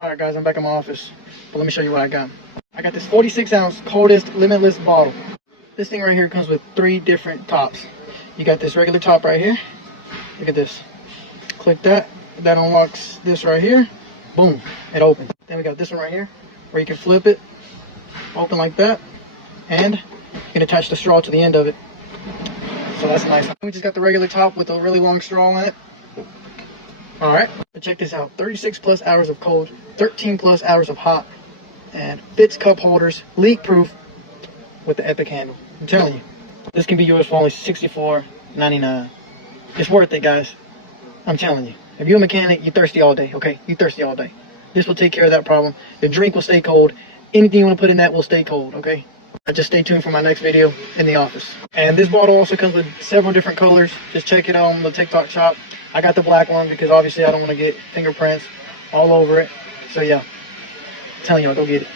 Alright guys, I'm back in my office, but let me show you what I got. I got this 46 ounce Coldest Limitless bottle. This thing right here comes with 3 different tops. You got this regular top right here. Look at this. Click that. That unlocks this right here. Boom, it opens. Then we got this one right here, where you can flip it, open like that, and you can attach the straw to the end of it. So that's nice. We just got the regular top with a really long straw on it. Alright, but check this out. 36 plus hours of cold, 13 plus hours of hot, and fits cup holders, leak proof with the Epic handle. I'm telling you, this can be yours for only $64.99. It's worth it, guys. I'm telling you. If you're a mechanic, you're thirsty all day, okay? You're thirsty all day. This will take care of that problem. The drink will stay cold. Anything you want to put in that will stay cold, okay? Just stay tuned for my next video in the office. And this bottle also comes with several different colors. Just check it out on the TikTok shop. I got the black one because obviously I don't want to get fingerprints all over it. So yeah, I'm telling y'all, go get it.